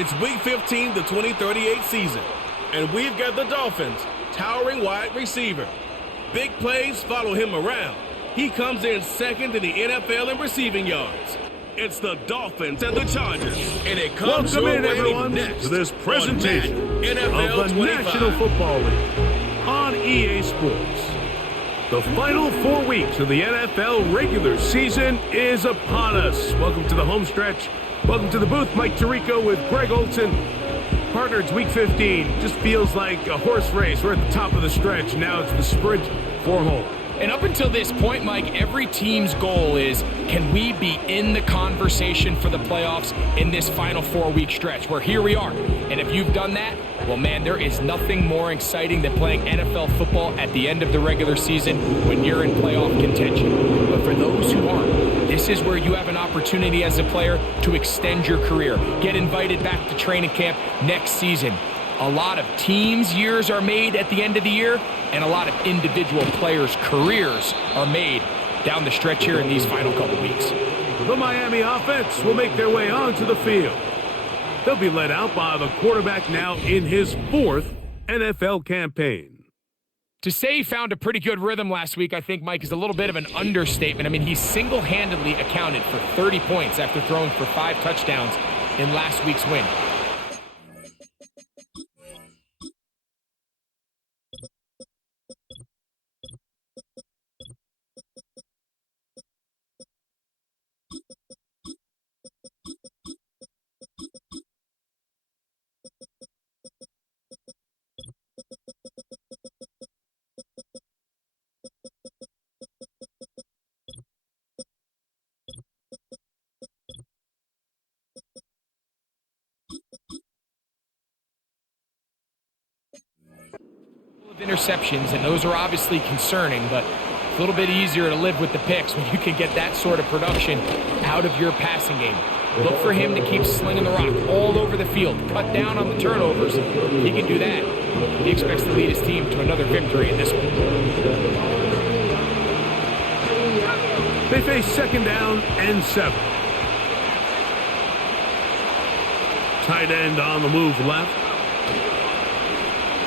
It's Week 15, the 2038 season, and we've got the Dolphins' towering wide receiver. Big plays follow him around. He comes in second in the NFL in receiving yards. It's the Dolphins and the Chargers, and it comes Welcome your in, way everyone, next to this presentation NFL of the 25. National Football League on EA Sports. The final 4 weeks of the NFL regular season is upon us. Welcome to the home stretch. Welcome to the booth. Mike Tirico with Greg Olson. Partner, it's Week 15. Just feels like a horse race. We're at the top of the stretch. Now it's the sprint for home. And up until this point, Mike, every team's goal is, can we be in the conversation for the playoffs in this final 4-week stretch? Where here we are. And if you've done that, well, man, there is nothing more exciting than playing NFL football at the end of the regular season when you're in playoff contention. But for those who aren't, this is where you have an opportunity as a player to extend your career, get invited back to training camp next season. A lot of teams' years are made at the end of the year, and a lot of individual players' careers are made down the stretch here in these final couple weeks. The Miami offense will make their way onto the field. They'll be led out by the quarterback now in his 4th NFL campaign. To say he found a pretty good rhythm last week, I think, Mike, is a little bit of an understatement. I mean, he single-handedly accounted for 30 points after throwing for 5 touchdowns in last week's win. Interceptions, and those are obviously concerning, but it's a little bit easier to live with the picks when you can get that sort of production out of your passing game. Look for him to keep slinging the rock all over the field, cut down on the turnovers. He can do that. He expects to lead his team to another victory in this one. They face 2nd down and 7. Tight end on the move left.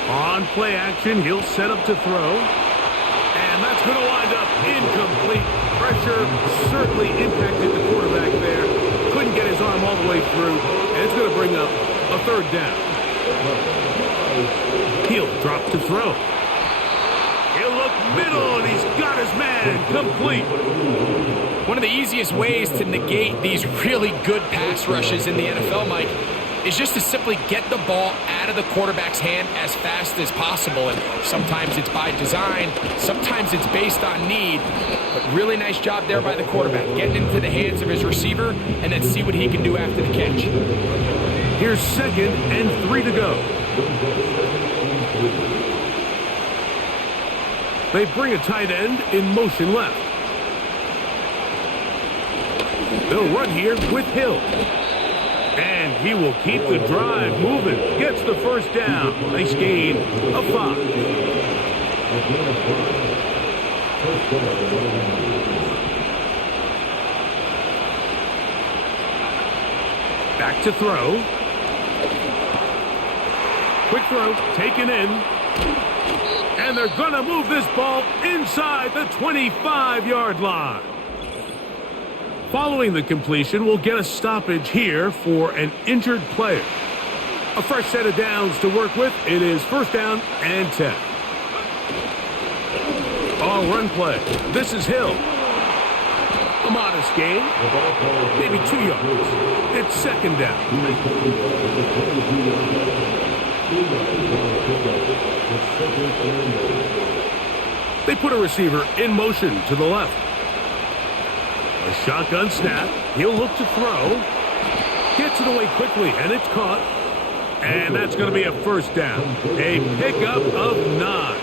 On play action, he'll set up to throw. And that's going to wind up incomplete. Pressure certainly impacted the quarterback there. Couldn't get his arm all the way through. And it's going to bring up a 3rd down. He'll drop to throw. He'll look middle, and he's got his man complete. One of the easiest ways to negate these really good pass rushes in the NFL, Mike, is just to simply get the ball out of the quarterback's hand as fast as possible. And sometimes it's by design, sometimes it's based on need, but really nice job there by the quarterback, getting into the hands of his receiver, and then see what he can do after the catch. Here's 2nd and 3 to go. They bring a tight end in motion left. They'll run here with Hill. And he will keep the drive moving. Gets the 1st down. Nice gain of 5. Back to throw. Quick throw, taken in. And they're going to move this ball inside the 25-yard line. Following the completion, we'll get a stoppage here for an injured player. A fresh set of downs to work with. It is 1st down and 10. On run play. This is Hill. A modest gain. Maybe 2 yards. It's 2nd down. They put a receiver in motion to the left. A shotgun snap. He'll look to throw. Gets it away quickly, and it's caught. And that's going to be a 1st down. A pickup of 9.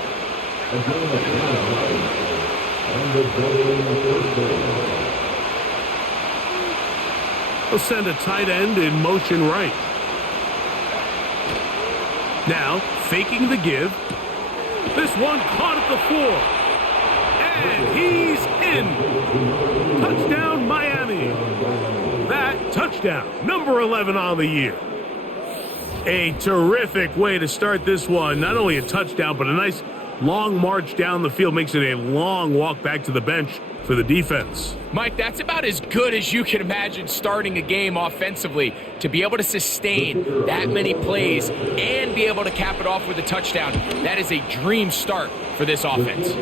They'll send a tight end in motion right. Now, faking the give. This one caught at the 4. And he's in. Touchdown, Miami. That touchdown, number 11 on the year. A terrific way to start this one. Not only a touchdown, but a nice long march down the field. Makes it a long walk back to the bench for the defense. Mike, that's about as good as you can imagine starting a game offensively. To be able to sustain that many plays and be able to cap it off with a touchdown, that is a dream start for this offense.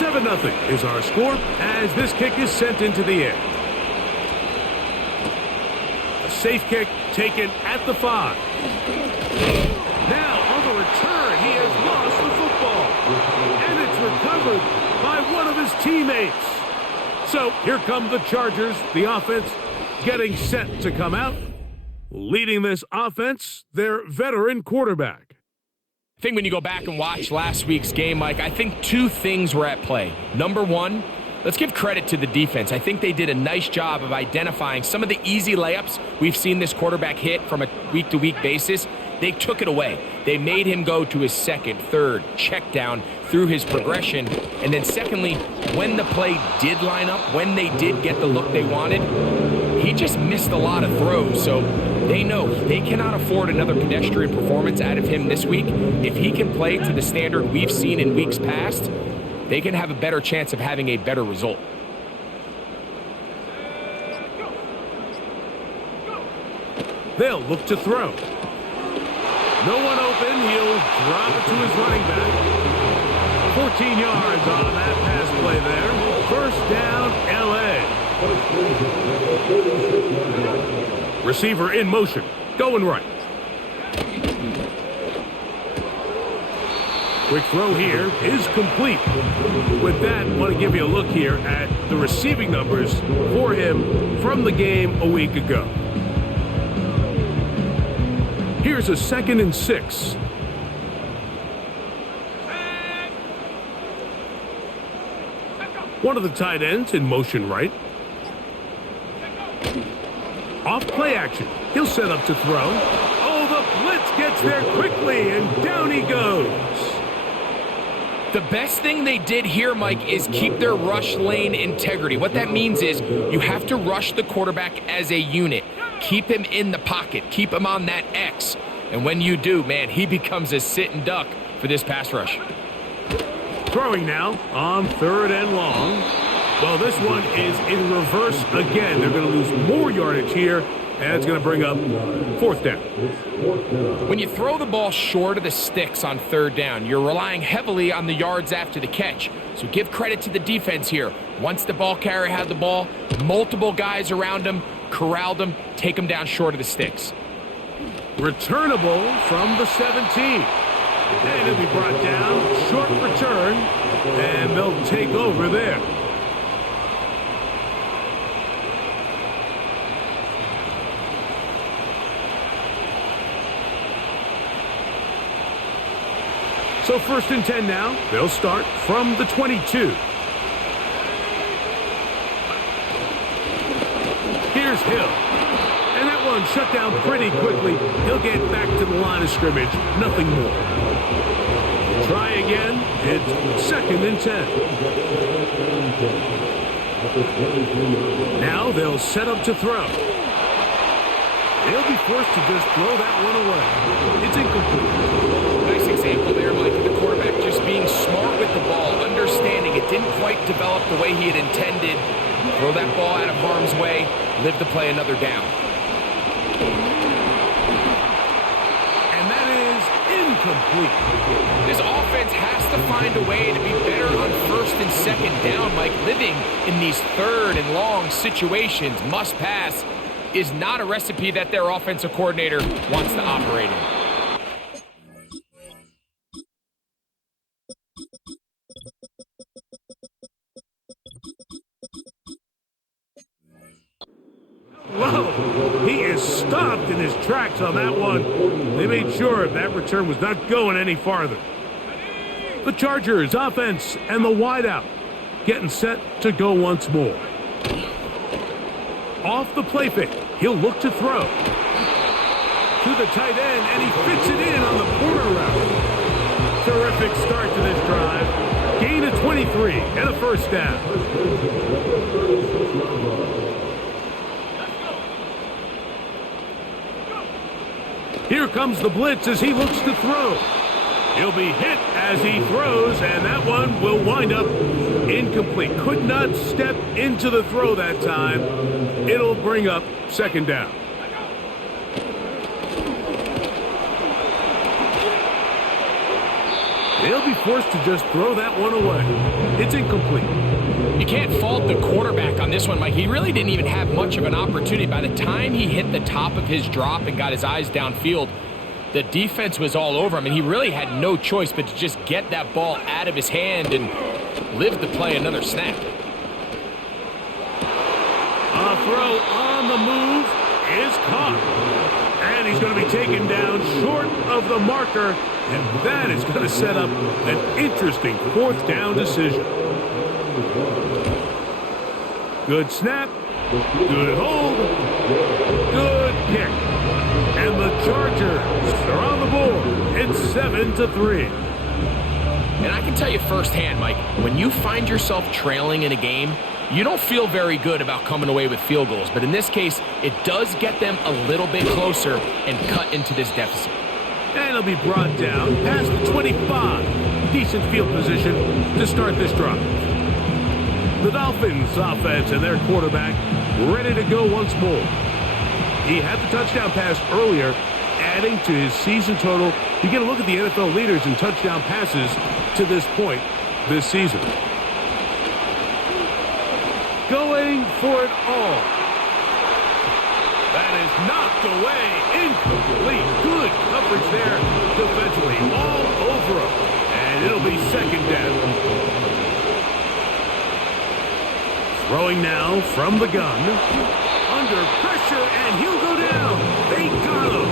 7-0 is our score as this kick is sent into the air. A safe kick taken at the 5. Now on the return, he has lost the football. And it's recovered by one of his teammates. So here come the Chargers, the offense getting set to come out. Leading this offense, their veteran quarterback. I think when you go back and watch last week's game, Mike, I think two things were at play. Number one, let's give credit to the defense. I think they did a nice job of identifying some of the easy layups we've seen this quarterback hit from a week-to-week basis. They took it away. They made him go to his second, third, check down through his progression. And then secondly, when the play did line up, when they did get the look they wanted, he just missed a lot of throws. So they know they cannot afford another pedestrian performance out of him this week. If he can play to the standard we've seen in weeks past, they can have a better chance of having a better result. They'll look to throw. No one open. He'll drop it to his running back. 14 yards on that pass play there. First down, L.A. Receiver in motion. Going right. Quick throw here is complete. With that, I want to give you a look here at the receiving numbers for him from the game a week ago. Here's a 2nd and 6. One of the tight ends in motion right. Off play action. He'll set up to throw. Oh, the blitz gets there quickly, and down he goes. The best thing they did here, Mike, is keep their rush lane integrity. What that means is you have to rush the quarterback as a unit. Keep him in the pocket. Keep him on that X. And when you do, man, he becomes a sit and duck for this pass rush. Throwing now on 3rd and long. Well, this one is in reverse again. They're going to lose more yardage here, and it's going to bring up 4th down. When you throw the ball short of the sticks on 3rd down, you're relying heavily on the yards after the catch. So give credit to the defense here. Once the ball carrier had the ball, multiple guys around him, corralled him, take him down short of the sticks. Returnable from the 17. And it'll be brought down. Short return. And they'll take over there. So 1st and 10 now. They'll start from the 22. Here's Hill. And that one shut down pretty quickly. He'll get back to the line of scrimmage. Nothing more. Try again. It's 2nd and 10. Now they'll set up to throw. They'll be forced to just throw that one away. It's incomplete. Nice example there, Mike, of the quarterback just being smart with the ball, understanding it didn't quite develop the way he had intended. Throw that ball out of harm's way, live to play another down. And that is incomplete. This offense has to find a way to be better on 1st and 2nd down, Mike. Living in these 3rd and long situations, must pass, is not a recipe that their offensive coordinator wants to operate in. Whoa! He is stopped in his tracks on that one. They made sure that return was not going any farther. The Chargers offense and the wideout getting set to go once more. Off the play fake, he'll look to throw. To the tight end, and he fits it in on the corner route. Terrific start to this drive. Gain of 23 and a first down. Here comes the blitz as he looks to throw. He'll be hit as he throws, and that one will wind up incomplete. Could not step into the throw that time. It'll bring up second down. They'll be forced to just throw that one away. It's incomplete. You can't fault the quarterback on this one, Mike. He really didn't even have much of an opportunity. By the time he hit the top of his drop and got his eyes downfield, the defense was all over him, and he really had no choice but to just get that ball out of his hand and live to play another snap. A throw on the move is caught. And he's going to be taken down short of the marker, and that is going to set up an interesting fourth down decision. Good snap, good hold, good kick. And the Chargers are on the board. It's 7-3. And I can tell you firsthand, Mike, when you find yourself trailing in a game, you don't feel very good about coming away with field goals. But in this case, it does get them a little bit closer and cut into this deficit. And it'll be brought down past the 25. Decent field position to start this drive. The Dolphins offense and their quarterback ready to go once more. He had the touchdown pass earlier, adding to his season total. You get a look at the NFL leaders in touchdown passes to this point this season. Going for it all. That is knocked away. Incomplete. Good coverage there defensively. All over him. And it'll be second down. Throwing now from the gun. Under pressure, and he'll go down. They got him.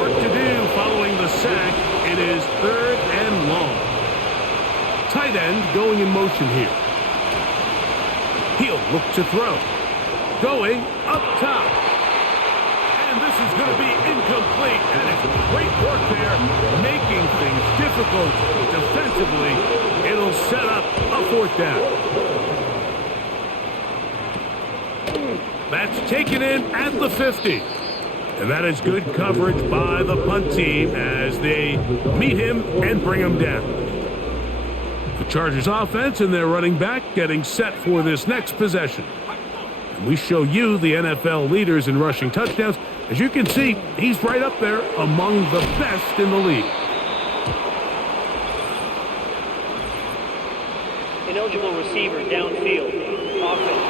Work to do following the sack. It is third and long. Tight end going in motion here. He'll look to throw. Going up top. And this is going to be incomplete. And it's great work there, making things difficult defensively. It'll set up a fourth down. That's taken in at the 50. And that is good coverage by the punt team as they meet him and bring him down. The Chargers offense and their running back getting set for this next possession. And we show you the NFL leaders in rushing touchdowns. As you can see, he's right up there among the best in the league. Ineligible receiver downfield. Offense.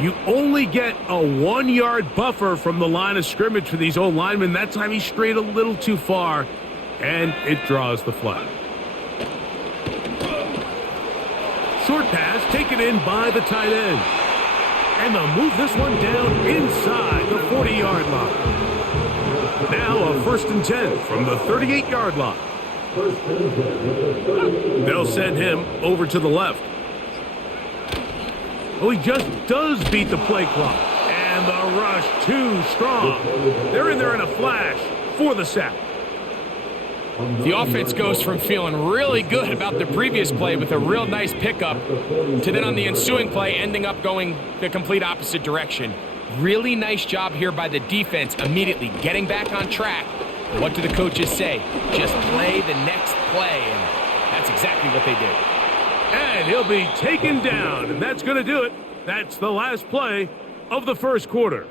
You only get a 1-yard buffer from the line of scrimmage for these old linemen. That time he strayed a little too far, and it draws the flag. Short pass taken in by the tight end. And they'll move this one down inside the 40-yard line. Now a 1st and 10 from the 38-yard line. They'll send him over to the left. Oh, he just does beat the play clock. And the rush too strong. They're in there in a flash for the sack. The offense goes from feeling really good about the previous play with a real nice pickup to then on the ensuing play ending up going the complete opposite direction. Really nice job here by the defense immediately getting back on track. What do the coaches say? Just play the next play, and that's exactly what they did. And he'll be taken down, and that's going to do it. That's the last play of the first quarter.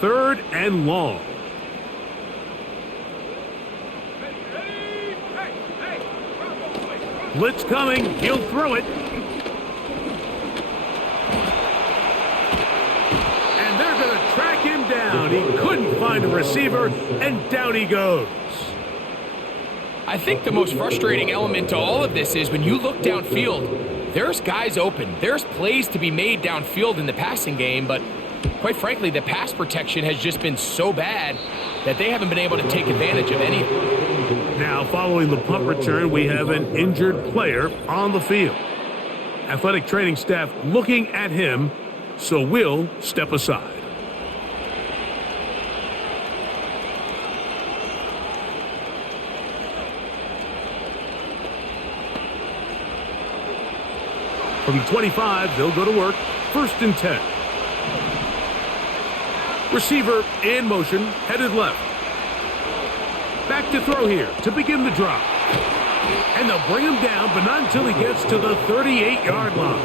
Third and long. Blitz coming. He'll throw it. And they're going to track him down. He couldn't find a receiver, and down he goes. I think the most frustrating element to all of this is when you look downfield, there's guys open. There's plays to be made downfield in the passing game, but quite frankly, the pass protection has just been so bad that they haven't been able to take advantage of any of it. Now, following the punt return, we have an injured player on the field. Athletic training staff looking at him, so we'll step aside. From the 25, they'll go to work. 1st and 10. Receiver in motion, headed left. Back to throw here to begin the drop. And they'll bring him down, but not until he gets to the 38-yard line.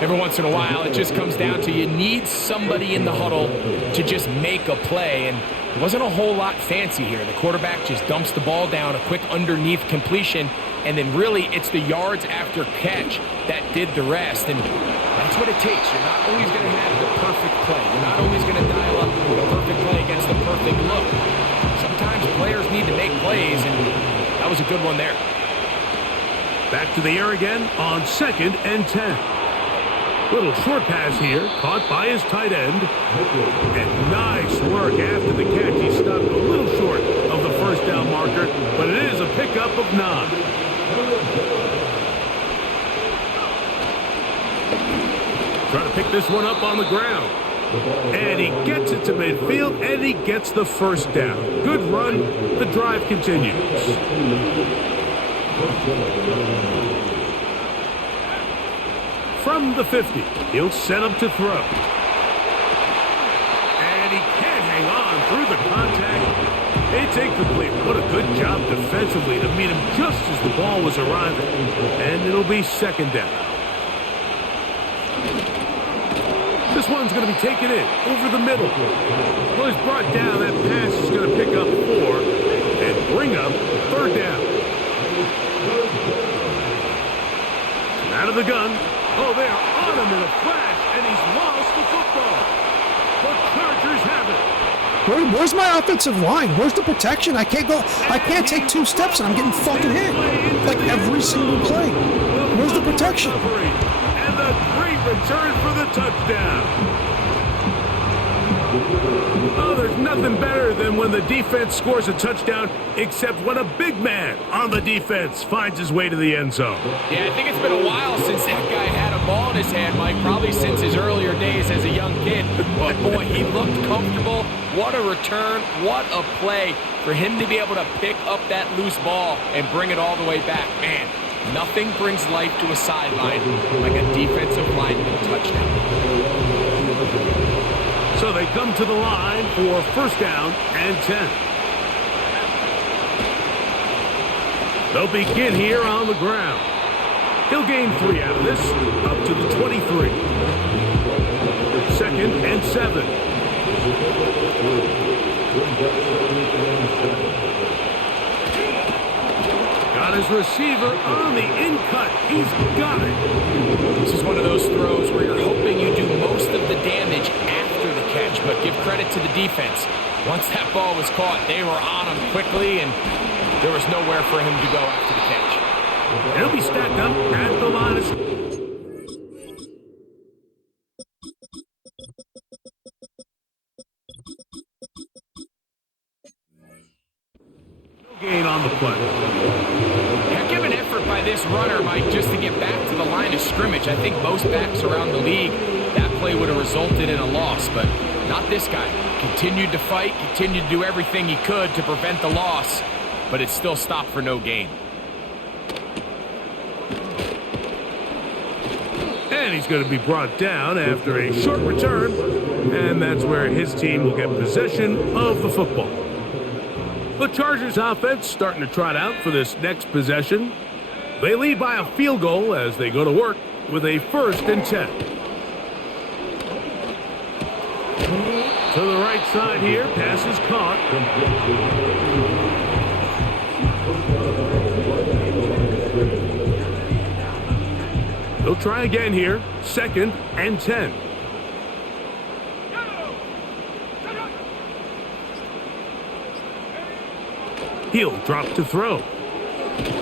Every once in a while, it just comes down to you need somebody in the huddle to just make a play, and it wasn't a whole lot fancy here. The quarterback just dumps the ball down, a quick underneath completion, and then really it's the yards after catch that did the rest, and that's what it takes. You're not always going to have the perfect play. You're not always going to dial up the perfect play against the perfect look. Sometimes players need to make plays, and that was a good one there. Back to the air again on 2nd and 10. Little short pass here, caught by his tight end. And nice work after the catch. He stopped a little short of the first down marker, but it is a pickup of 9. Trying to pick this one up on the ground. And he gets it to midfield, and he gets the first down. Good run. The drive continues. From the 50, he'll set up to throw. And he can't hang on through the contact. It's incomplete. What a good job defensively to meet him just as the ball was arriving. And it'll be 2nd down. This one's going to be taken in over the middle. Well, he's brought down. That pass is going to pick up 4 and bring up 3rd down. And out of the gun. Oh, they are on him in a flash, and he's lost the football. The Chargers have it. Where's my offensive line? Where's the protection? I can't take 2 steps, and I'm getting fucking hit. Like every single play. Where's the protection? And the great return for the touchdown. Oh, there's nothing better than when the defense scores a touchdown, except when a big man on the defense finds his way to the end zone. Yeah, I think it's been a while since that guy had a ball in his hand, Mike, probably since his earlier days as a young kid. But boy, he looked comfortable. What a return, what a play for him to be able to pick up that loose ball and bring it all the way back. Man, nothing brings life to a sideline like a defensive lineman touchdown. So they come to the line for 1st down and 10. They'll begin here on the ground. He'll gain 3 out of this, up to the 23. 2nd and 7. Got his receiver on the in-cut. He's got it. This is one of those throws where you're hoping you do most of the damage after the catch, but give credit to the defense. Once that ball was caught, they were on him quickly, and there was nowhere for him to go after the catch. He'll be stacked up at the line of... Gain on the play. Heck of an effort by this runner, Mike, just to get back to the line of scrimmage. I think most backs around the league, that play would have resulted in a loss, but not this guy. Continued to fight, continued to do everything he could to prevent the loss, but it still stopped for no gain. And he's going to be brought down after a short return, and that's where his team will get possession of the football. The Chargers offense starting to trot out for this next possession. They lead by a field goal as they go to work with a 1st and 10. To the right side here, pass is caught. They'll try again here, 2nd and 10. He'll drop to throw.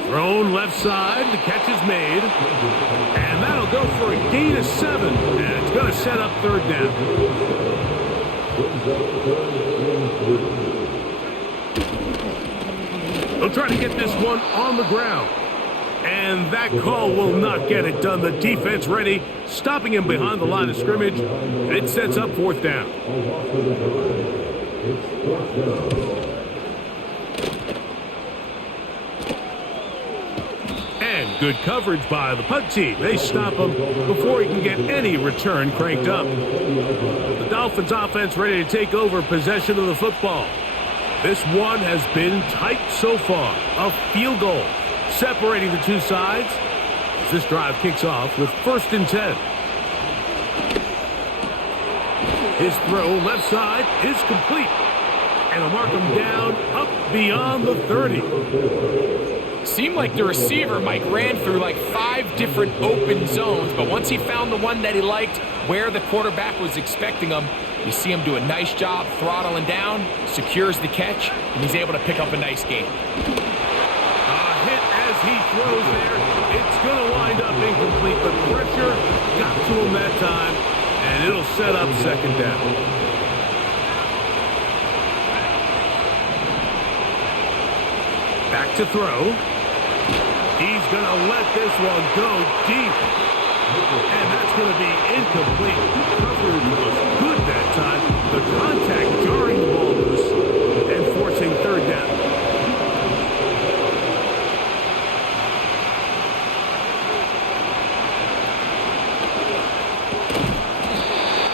Thrown left side, the catch is made. And that'll go for for a gain of 7, and it's going to set up third down. They'll try to get this one on the ground. And that call will not get it done. The defense ready, stopping him behind the line of scrimmage. It sets up fourth down. And good coverage by the punt team. They stop him before he can get any return cranked up. The Dolphins offense ready to take over possession of the football. This one has been tight so far. A field goal separating the two sides as this drive kicks off with 1st and 10. His throw left side is complete. And he'll mark him down up beyond the 30. Seemed like the receiver, Mike, ran through like 5 different open zones, but once he found the one that he liked, where the quarterback was expecting him, you see him do a nice job throttling down, secures the catch, and he's able to pick up a nice gain. He throws there. It's going to wind up incomplete, but pressure got to him that time, and it'll set up second down. Back to throw. He's going to let this one go deep, and that's going to be incomplete. Coverage was good that time. The contact jarring the ball loose and forcing third down.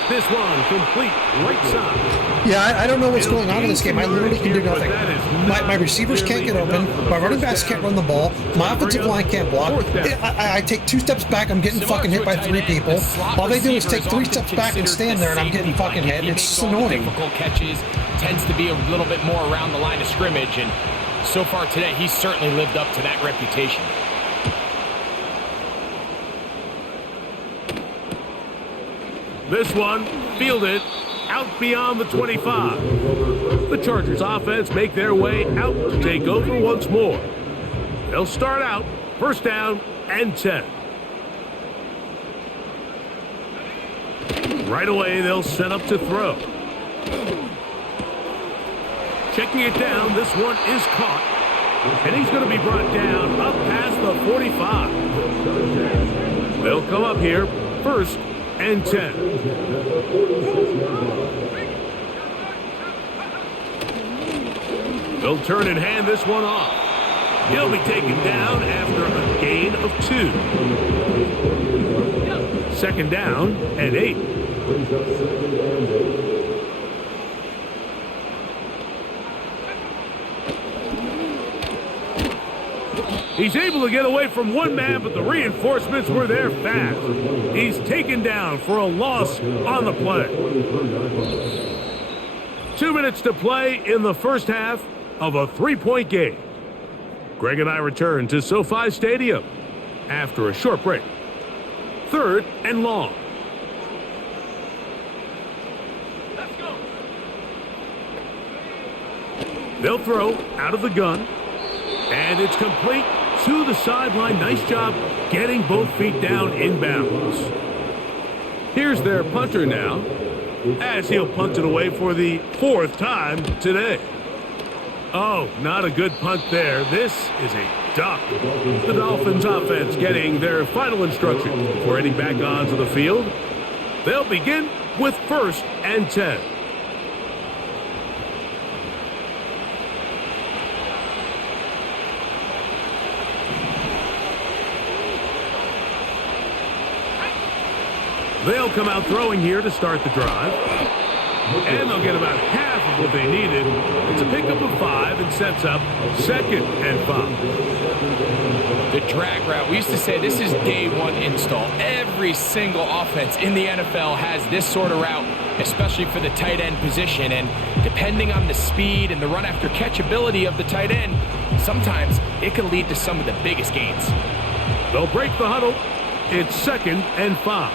This one complete right side. Yeah, I don't know what's going on in this game. I literally can do nothing. My receivers can't get open. My running backs can't run the ball. My offensive line can't block. I take 2 steps back, I'm getting fucking hit by 3 people. All they do is take 3 steps back and stand there, and I'm getting fucking hit. It's just annoying. Difficult catches, tends to be a little bit more around the line of scrimmage, and so far today, he's certainly lived up to that reputation. This one fielded out beyond the 25. The Chargers offense make their way out to take over once more. They'll start out 1st down and 10. Right away, they'll set up to throw. Checking it down, this one is caught. And he's going to be brought down up past the 45. They'll come up here 1st and 10. They'll turn and hand this one off. He'll be taken down after a gain of 2. 2nd down and 8. He's able to get away from one man, but the reinforcements were there fast. He's taken down for a loss on the play. 2 minutes to play in the first half of a 3-point game. Greg and I return to SoFi Stadium after a short break. 3rd and long. Let's go. They'll throw out of the gun, and it's complete to the sideline. Nice job getting both feet down inbounds. Here's their punter now, as he'll punt it away for the 4th time today. Oh, not a good punt there. This is a duck. The Dolphins offense getting their final instructions before heading back onto the field. They'll begin with 1st and 10. They'll come out throwing here to start the drive. And they'll get about half of what they needed. It's a pickup of 5 and sets up 2nd and 5. The drag route, we used to say this is day 1 install. Every single offense in the NFL has this sort of route, especially for the tight end position. And depending on the speed and the run after catch ability of the tight end, sometimes it can lead to some of the biggest gains. They'll break the huddle. It's 2nd and 5.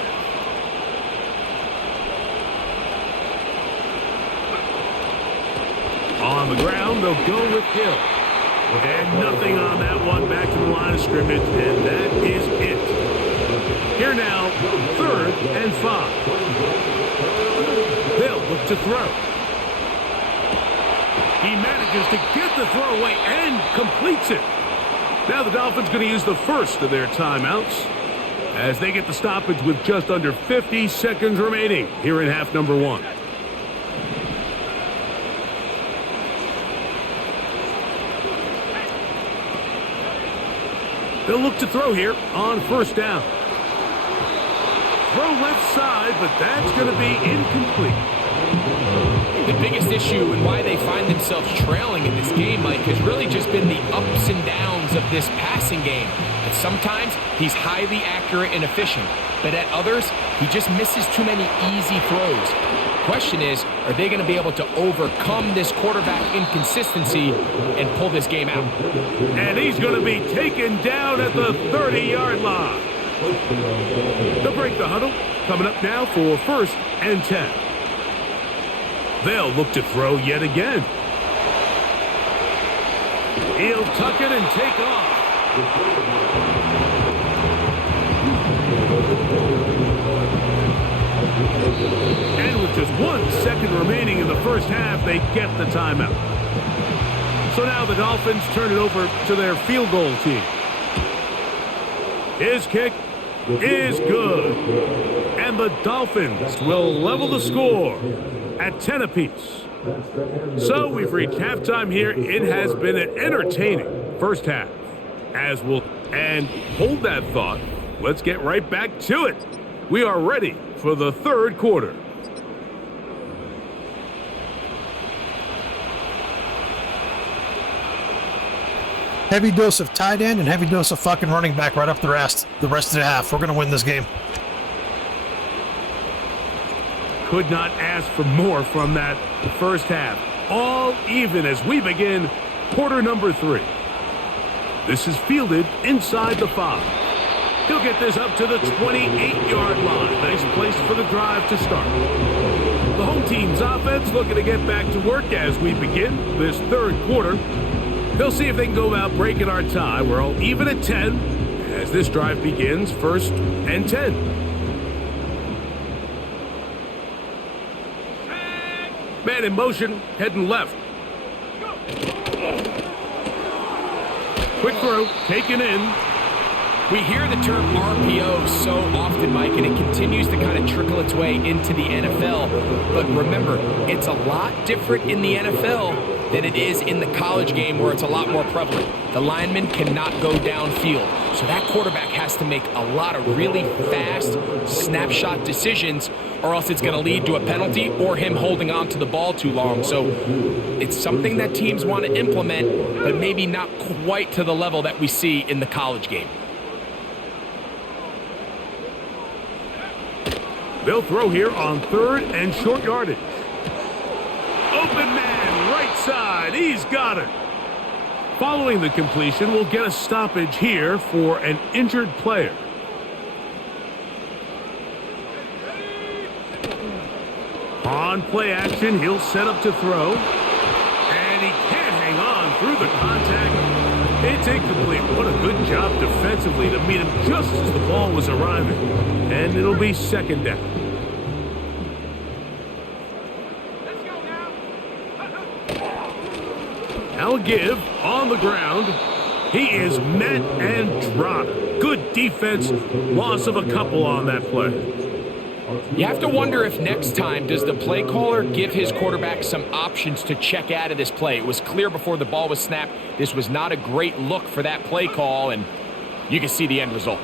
On the ground, they'll go with Hill. And nothing on that one, back to the line of scrimmage, and that is it. Here now, 3rd and 5. They'll look to throw. He manages to get the throw away and completes it. Now the Dolphins going to use the first of their timeouts as they get the stoppage with just under 50 seconds remaining here in half number 1. They'll look to throw here on 1st down. Throw left side, but that's going to be incomplete. The biggest issue and why they find themselves trailing in this game, Mike, has really just been the ups and downs of this passing game. And sometimes he's highly accurate and efficient, but at others, he just misses too many easy throws. Question is, are they going to be able to overcome this quarterback inconsistency and pull this game out? And he's going to be taken down at the 30-yard line. They'll break the huddle. Coming up now for 1st and 10. They'll look to throw yet again. He'll tuck it and take off. And with just 1 second remaining in the first half, they get the timeout. So now the Dolphins turn it over to their field goal team. His kick is good. And the Dolphins will level the score at 10 apiece. So we've reached halftime here. It has been an entertaining first half. And hold that thought. Let's get right back to it. We are ready for the 3rd quarter. Heavy dose of tight end and heavy dose of fucking running back right up the rest of the half. We're going to win this game. Could not ask for more from that first half. All even as we begin quarter number 3. This is fielded inside the 5. He'll get this up to the 28-yard line. Nice place for the drive to start. The home team's offense looking to get back to work as we begin this 3rd quarter. They'll see if they can go about breaking our tie. We're all even at 10 as this drive begins 1st and 10. Man in motion, heading left. Quick throw, taken in. We hear the term RPO so often, Mike, and it continues to kind of trickle its way into the NFL. But remember, it's a lot different in the NFL than it is in the college game where it's a lot more prevalent. The lineman cannot go downfield. So that quarterback has to make a lot of really fast snapshot decisions or else it's going to lead to a penalty or him holding on to the ball too long. So it's something that teams want to implement, but maybe not quite to the level that we see in the college game. They'll throw here on 3rd and short yardage. Open man, right side. He's got it. Following the completion, we'll get a stoppage here for an injured player. On play action, he'll set up to throw. And he can't hang on through the contact. It's incomplete. What a good job defensively to meet him just as the ball was arriving. And it'll be 2nd down. Now a give on the ground. He is met and dropped. Good defense. Loss of a couple on that play. You have to wonder if next time, does the play caller give his quarterback some options to check out of this play? It was clear before the ball was snapped. This was not a great look for that play call, and you can see the end result.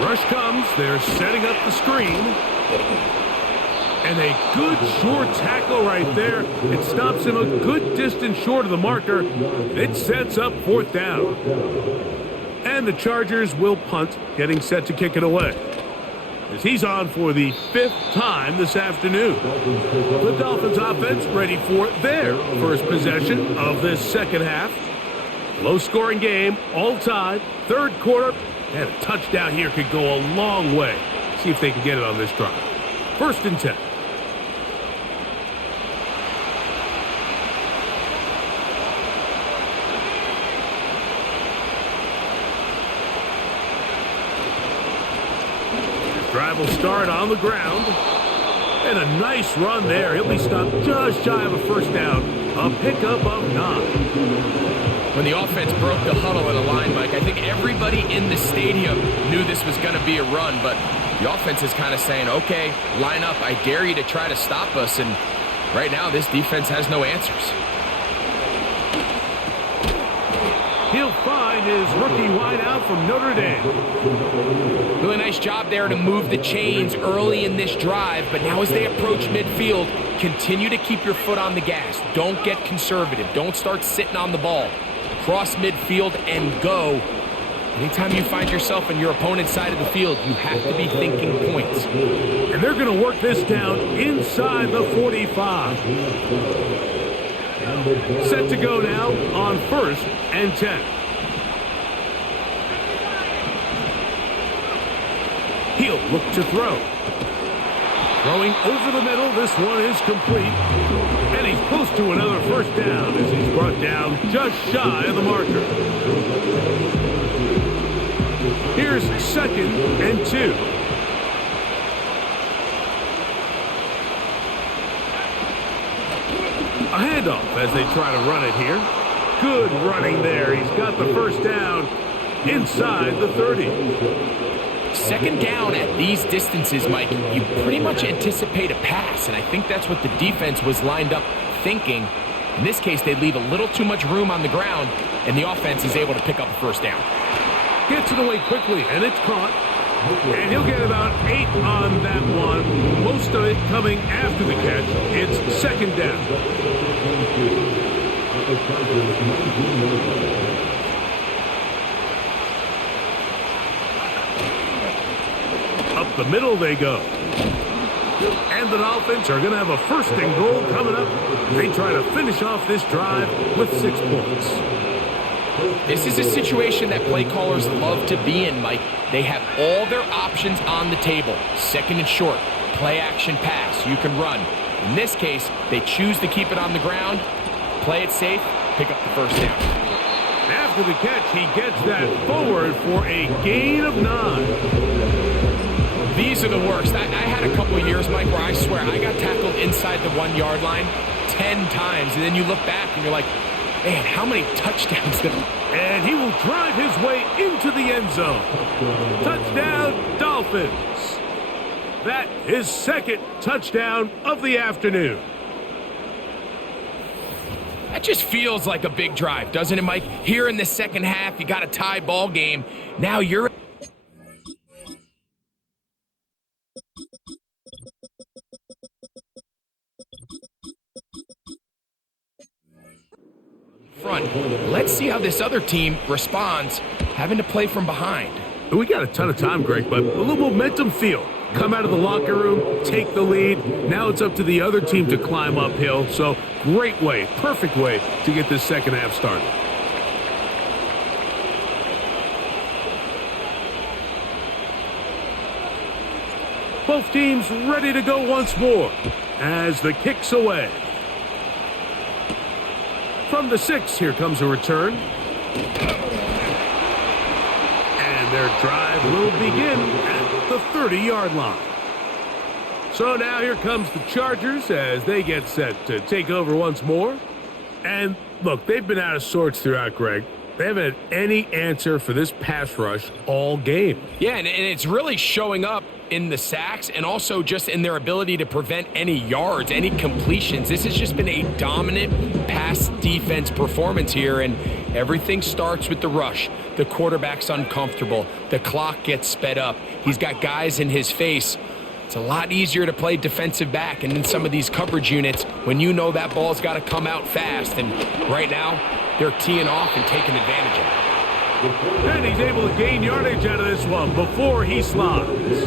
Rush comes. They're setting up the screen. And a good short tackle right there. It stops him a good distance short of the marker. It sets up 4th down. And the Chargers will punt, getting set to kick it away. As he's on for the 5th time this afternoon. The Dolphins offense ready for their first possession of this 2nd half. Low-scoring game, all tied, 3rd quarter, and a touchdown here could go a long way. See if they can get it on this drive. 1st and 10. Drive will start on the ground. And a nice run there. He'll be stopped just shy of a first down. A pickup of 9. When the offense broke the huddle in a line, Mike, I think everybody in the stadium knew this was going to be a run, but the offense is kind of saying, okay, line up. I dare you to try to stop us. And right now, this defense has no answers. He'll find his rookie wideout from Notre Dame. Really nice job there to move the chains early in this drive, but now as they approach midfield, continue to keep your foot on the gas. Don't get conservative. Don't start sitting on the ball. Cross midfield and go. Anytime you find yourself on your opponent's side of the field, you have to be thinking points. And they're going to work this down inside the 45. Set to go now on 1st and 10. He'll look to throw. Throwing over the middle, this one is complete. And he's close to another first down as he's brought down just shy of the marker. Here's 2nd and 2. A handoff as they try to run it here. Good running there. He's got the first down inside the 30. 2nd down at these distances, Mike, you pretty much anticipate a pass, and I think that's what the defense was lined up thinking. In this case, they leave a little too much room on the ground, and the offense is able to pick up a first down. Gets it away quickly, and it's caught. And he'll get about 8 on that one. Most of it coming after the catch. It's 2nd down. Up the middle they go. And the Dolphins are going to have a 1st and goal coming up. They try to finish off this drive with 6 points. This is a situation that play callers love to be in, Mike. They have all their options on the table. 2nd and short, play action pass. You can run. In this case, they choose to keep it on the ground, play it safe, pick up the first down. After the catch, he gets that forward for a gain of 9. These are the worst. I had a couple of years, Mike, where I swear I got tackled inside the 1-yard line 10 times, and then you look back and you're like, man, how many touchdowns did And he will drive his way into the end zone. Touchdown, Dolphins. That is 2nd touchdown of the afternoon. That just feels like a big drive, doesn't it, Mike? Here in the second half, you got a tie ball game. Now you're front. Let's see how this other team responds, having to play from behind. We got a ton of time, Greg, but a little momentum feel. Come out of the locker room, take the lead. Now it's up to the other team to climb uphill. So great way, perfect way to get this second half started. Both teams ready to go once more as the kick's away. From the 6, here comes a return. And their drive will begin at the 30-yard line. So now here comes the Chargers as they get set to take over once more. And look, they've been out of sorts throughout, Greg. They haven't had any answer for this pass rush all game. Yeah, and it's really showing up in the sacks and also just in their ability to prevent any yards, any completions. This has just been a dominant pass defense performance here, and everything starts with the rush. The quarterback's uncomfortable. The clock gets sped up. He's got guys in his face. It's a lot easier to play defensive back and in some of these coverage units when you know that ball's got to come out fast. And right now, they're teeing off and taking advantage of it. And he's able to gain yardage out of this one before he slides.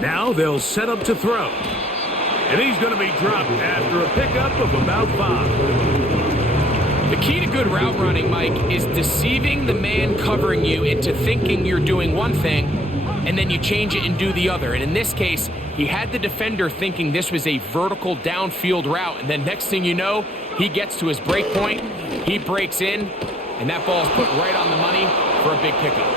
Now they'll set up to throw. And he's going to be dropped after a pickup of about 5. The key to good route running, Mike, is deceiving the man covering you into thinking you're doing one thing and then you change it and do the other. And in this case, he had the defender thinking this was a vertical downfield route, and then next thing you know, he gets to his break point, he breaks in, and that ball is put right on the money for a big pickup.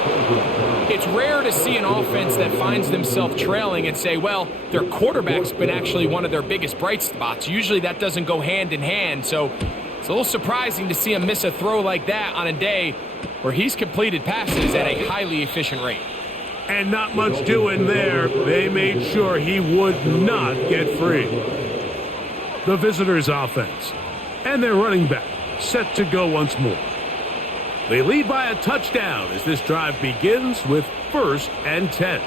It's rare to see an offense that finds themselves trailing and say, well, their quarterback's been actually one of their biggest bright spots. Usually that doesn't go hand in hand, so it's a little surprising to see him miss a throw like that on a day where he's completed passes at a highly efficient rate. And not much doing there. They made sure he would not get free. The visitors' offense and their running back set to go once more. They lead by a touchdown as this drive begins with 1st and 10.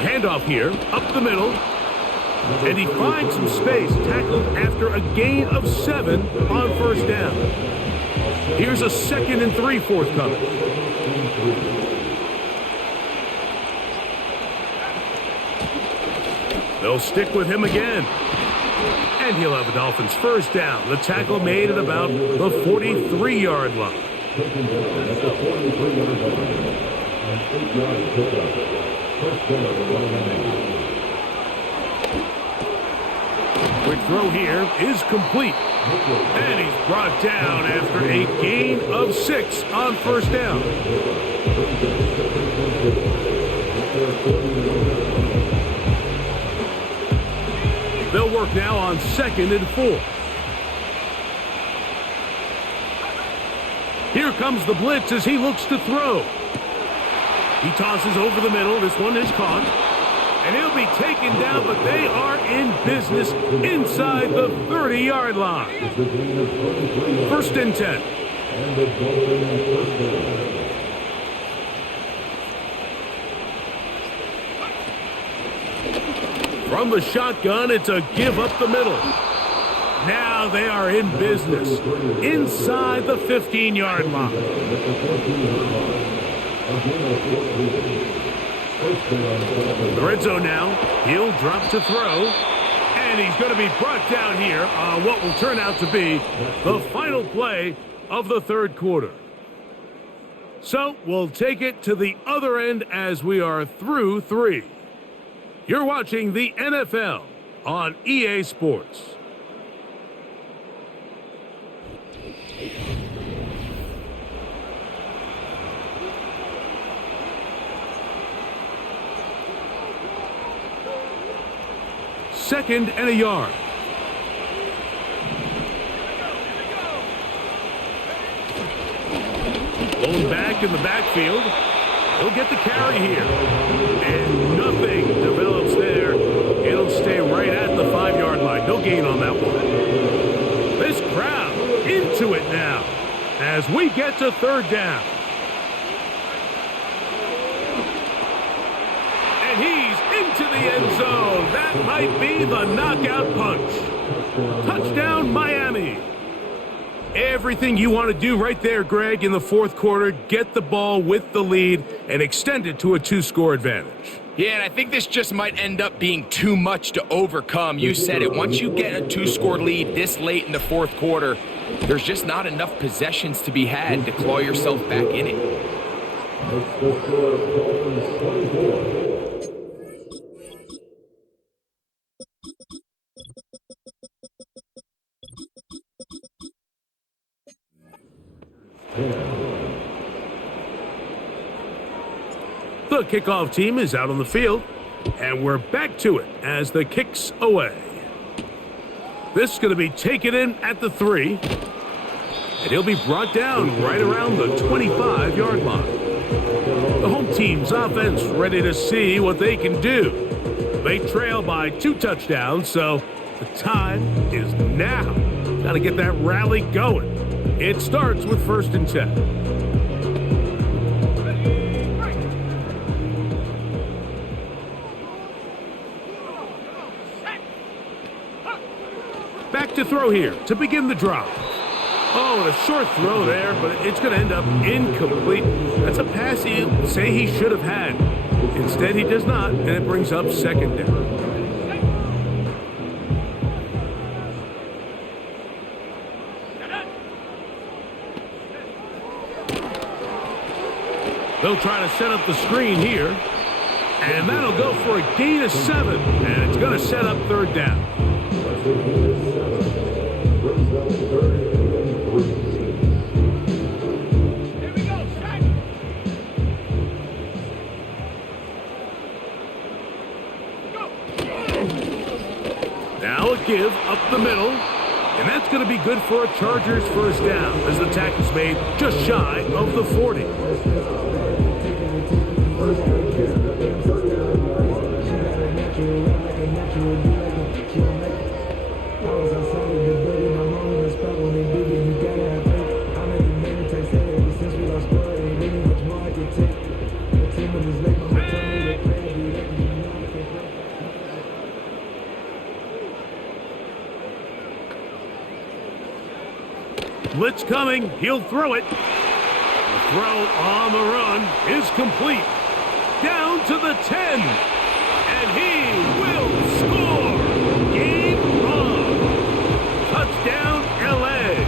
Handoff here, up the middle, and he finds some space, tackled after a gain of 7 on 1st down. Here's a 2nd and 3 forthcoming. They'll stick with him again, and he'll have a Dolphins 1st down. The tackle made at about the 43-yard line. Quick throw here is complete. And he's brought down after a gain of 6 on 1st down. They'll work now on 2nd and 4. Here comes the blitz as he looks to throw. He tosses over the middle. This one is caught. And he'll be taken down, but they are in business inside the 30-yard line. 1st and 10. From the shotgun, it's a give up the middle. Now they are in business inside the 15-yard line. The red zone now. He'll drop to throw. And he's going to be brought down here on what will turn out to be the final play of the 3rd quarter. So we'll take it to the other end as we are through 3. You're watching the NFL on EA Sports. Second and a yard. Blown back in the backfield. He'll get the carry here. And nothing develops there. It'll stay right at the 5-yard line. No gain on that one. This crowd into it now as we get to 3rd down. And he's into the end zone. That might be the knockout punch. Touchdown, Miami. Everything you want to do right there, Greg, in the 4th quarter. Get the ball with the lead and extend it to a 2-score advantage. Yeah, and I think this just might end up being too much to overcome. You said it. Once you get a 2-score lead this late in the 4th quarter, there's just not enough possessions to be had to claw yourself back in it. The kickoff team is out on the field, and we're back to it as the kick's away. This is going to be taken in at the 3, and he'll be brought down right around the 25-yard line. The home team's offense ready to see what they can do. They trail by 2 touchdowns, so the time is now. Got to get that rally going. It starts with 1st and 10. Back to throw here to begin the drive. Oh, and a short throw there, but it's going to end up incomplete. That's a pass he'll say he should have had. Instead, he does not, and it brings up 2nd down. They'll try to set up the screen here. And that'll go for a gain of 7. And it's going to set up third down. Now a give up the middle. And that's going to be good for a Chargers first down as the tackle's made just shy of the 40. Blitz coming. He'll throw it. The throw on the run is complete. Down to the 10. And he will score. Game on. Touchdown, L.A.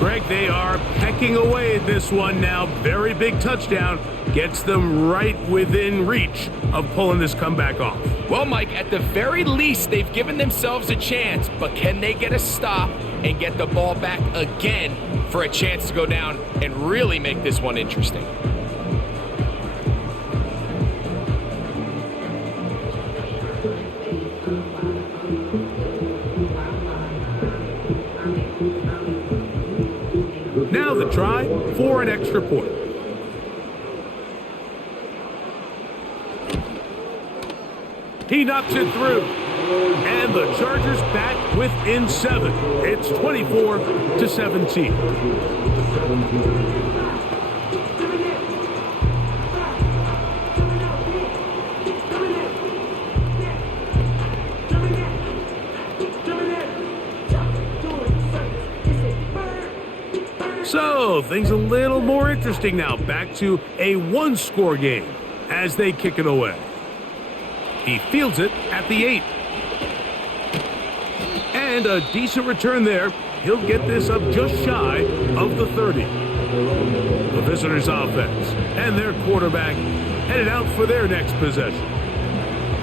Greg, they are pecking away at this one now. Very big touchdown. Gets them right within reach of pulling this comeback off. Well, Mike, at the very least, they've given themselves a chance, but can they get a stop and get the ball back again for a chance to go down and really make this one interesting? Now the try for an extra point. He knocks it through. And the Chargers back within 7. It's 24-17. So, things a little more interesting now. Back to a one-score game as they kick it away. He fields it at the 8. And a decent return there. He'll get this up just shy of the 30. The visitors' offense and their quarterback headed out for their next possession.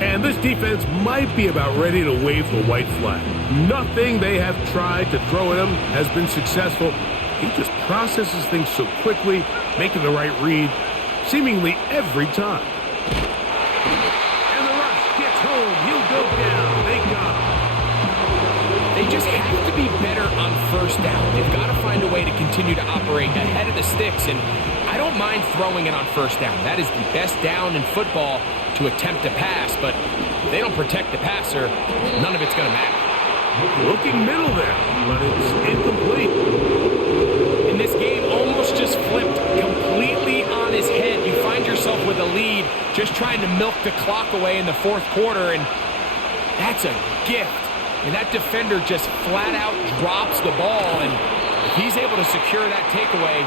And this defense might be about ready to wave the white flag. Nothing they have tried to throw at him has been successful. He just processes things so quickly, making the right read seemingly every time. And the rush gets home. He'll go down. They got him. They just have to be better on first down. They've got to find a way to continue to operate ahead of the sticks, and I don't mind throwing it on first down. That is the best down in football to attempt to pass, but if they don't protect the passer, none of it's going to matter. Looking middle there, but it's incomplete. And this game almost just flipped completely on his head. You find yourself with a lead, just trying to milk the clock away in the fourth quarter, and that's a gift. And that defender just flat out drops the ball, and if he's able to secure that takeaway,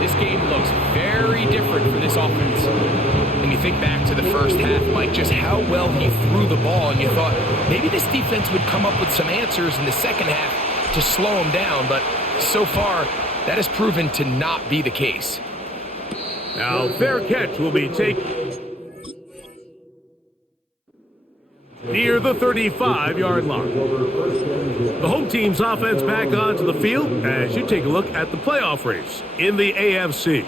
this game looks very different for this offense. And you think back to the first half, Mike, just how well he threw the ball, and you thought maybe this defense would come up with some answers in the second half to slow him down, but so far, that has proven to not be the case. Now, fair catch will be taken near the 35-yard line. The home team's offense back onto the field as you take a look at the playoff race in the AFC.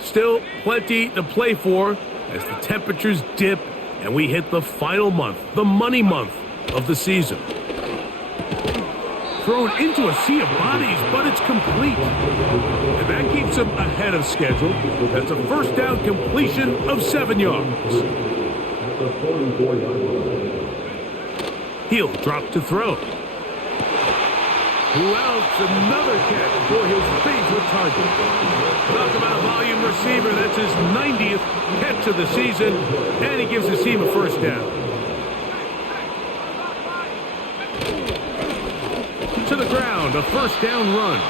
Still plenty to play for as the temperatures dip and we hit the final month, the money month of the season. Thrown into a sea of bodies, but it's complete. And that keeps him ahead of schedule. That's a first down completion of 7 yards. He'll drop to throw. Who else? Another catch for his favorite target. Talk about a volume receiver. That's his 90th catch of the season, and he gives his team a first down. To the ground, a first down run.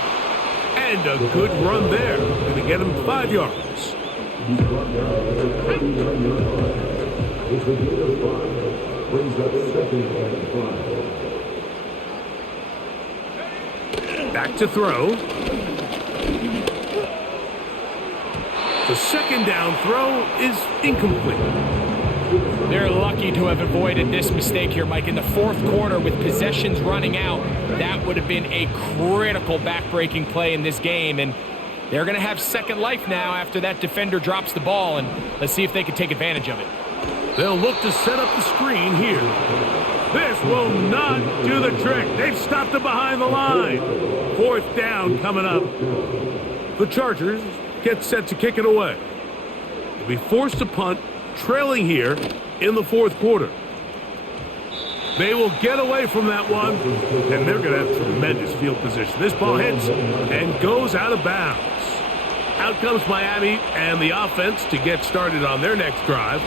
And a good run there. Going to get him 5 yards. Back to throw. The second down throw is incomplete. They're lucky to have avoided this mistake here, Mike. In the fourth quarter, with possessions running out, that would have been a critical back-breaking play in this game. And they're going to have second life now after that defender drops the ball. And let's see if they can take advantage of it. They'll look to set up the screen here. This will not do the trick. They've stopped it behind the line. Fourth down coming up. The Chargers get set to kick it away. They'll be forced to punt, trailing here in the fourth quarter. They will get away from that one, and they're going to have tremendous field position. This ball hits and goes out of bounds. Out comes Miami and the offense to get started on their next drive.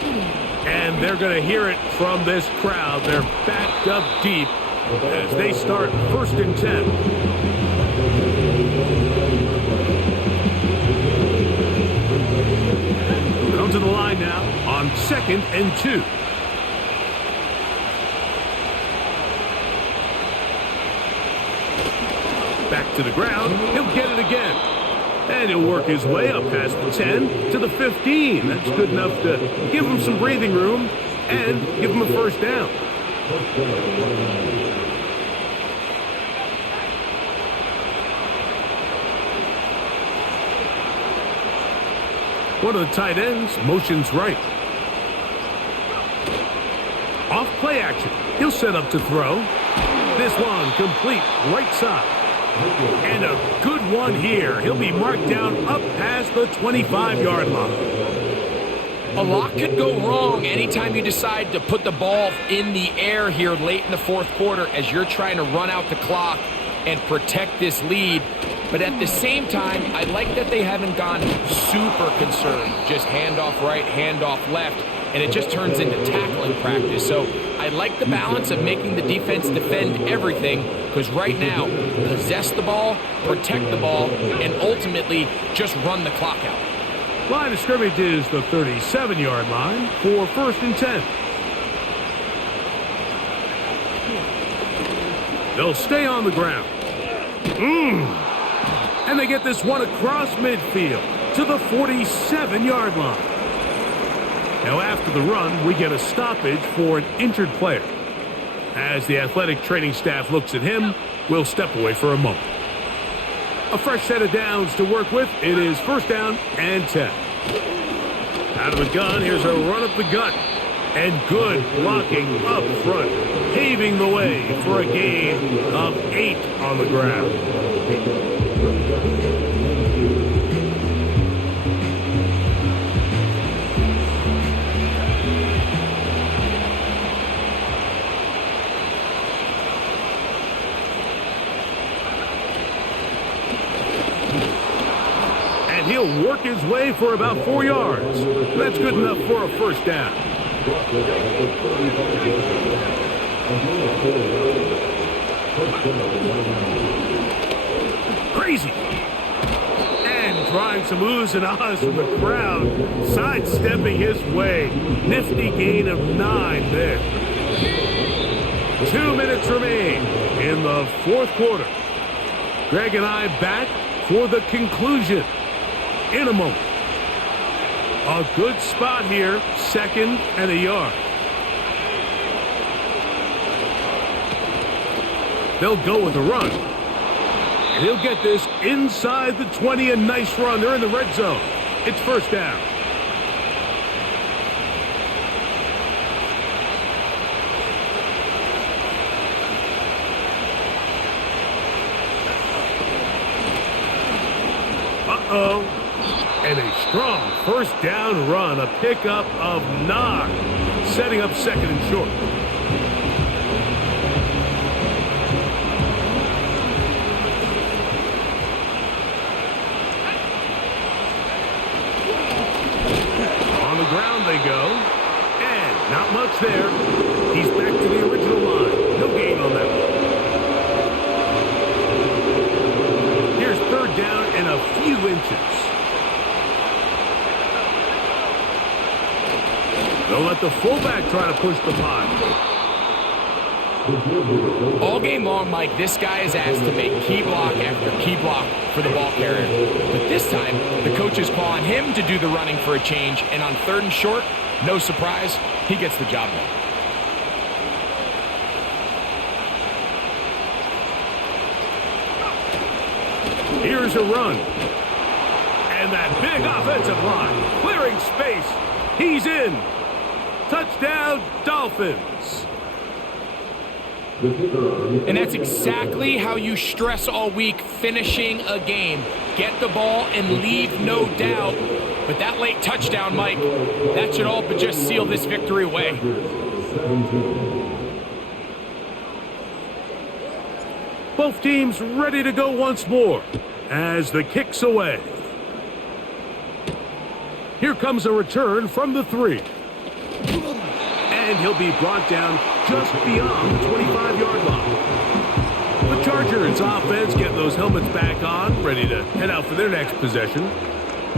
And they're going to hear it from this crowd. They're backed up deep as they start 1st and 10. Come to the line now on 2nd and 2. Back to the ground. He'll get it again. And he'll work his way up past the 10 to the 15. That's good enough to give him some breathing room and give him a first down. One of the tight ends motions right. Off play action. He'll set up to throw. This one complete right side. And a good one here. He'll be marked down up past the 25-yard line. A lot could go wrong anytime you decide to put the ball in the air here late in the fourth quarter as you're trying to run out the clock and protect this lead. But at the same time, I like that they haven't gone super concerned. Just handoff right, handoff left, and it just turns into tackling practice. So I like the balance of making the defense defend everything, because right now, possess the ball, protect the ball, and ultimately just run the clock out. Line of scrimmage is the 37-yard line for 1st and 10. They'll stay on the ground. And they get this one across midfield to the 47-yard line. Now after the run, we get a stoppage for an injured player. As the athletic training staff looks at him, we'll step away for a moment. A fresh set of downs to work with. It is 1st down and 10. Out of the gun, here's a run up the gut. And good blocking up front, paving the way for a gain of 8 on the ground. And he'll work his way for about 4 yards. That's good enough for a first down. Crazy. And drawing some oohs and ahs from the crowd, sidestepping his way. Nifty gain of 9 there. 2 minutes remain in the fourth quarter. Greg and I back for the conclusion in a moment. A good spot here, 2nd and a yard. They'll go with a run. And he'll get this inside the 20, a nice run. They're in the red zone. It's 1st down. Uh-oh. And a strong 1st down run, a pickup of 9, setting up 2nd and short. On the ground they go, and not much there. He's back to the original line. No gain on that one. Here's 3rd down and a few inches. They'll let the fullback try to push the punt. All game long, Mike, this guy is asked to make key block after key block for the ball carrier. But this time, the coach is calling him to do the running for a change, and on 3rd and short, no surprise, he gets the job done. Here's a run. And that big offensive line, clearing space. He's in. Touchdown, Dolphins. And that's exactly how you stress all week, finishing a game. Get the ball and leave no doubt. But that late touchdown, Mike, that should all but just seal this victory away. Both teams ready to go once more as the kick's away. Here comes a return from the 3. And he'll be brought down just beyond the 25-yard line. The Chargers offense getting those helmets back on, ready to head out for their next possession.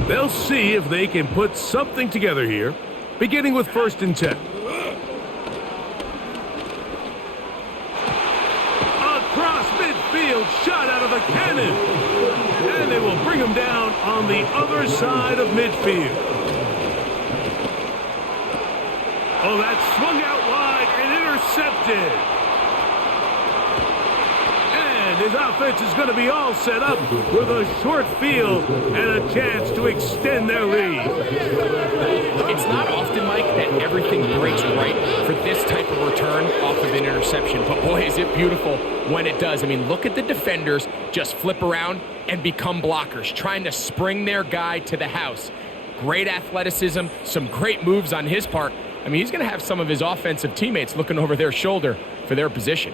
They'll see if they can put something together here, beginning with 1st and 10. Across midfield, shot out of the cannon. And they will bring him down on the other side of midfield. Oh, that swung out wide and intercepted. And his offense is going to be all set up with a short field and a chance to extend their lead. It's not often, Mike, that everything breaks right for this type of return off of an interception. But boy, is it beautiful when it does. I mean, look at the defenders just flip around and become blockers, trying to spring their guy to the house. Great athleticism, some great moves on his part. I mean, he's going to have some of his offensive teammates looking over their shoulder for their position.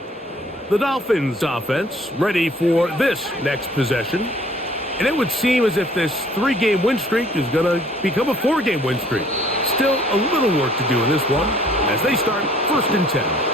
The Dolphins offense ready for this next possession. And it would seem as if this 3-game win streak is going to become a 4-game win streak. Still a little work to do in this one as they start 1st and 10.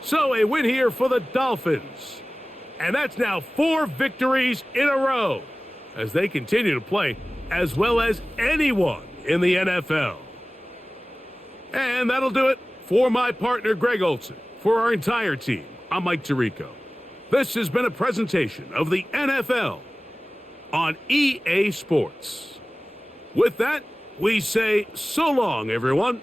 So a win here for the Dolphins. And that's now 4 victories in a row as they continue to play as well as anyone in the NFL. And that'll do it for my partner, Greg Olson. For our entire team, I'm Mike Tirico. This has been a presentation of the NFL on EA Sports. With that, we say so long, everyone.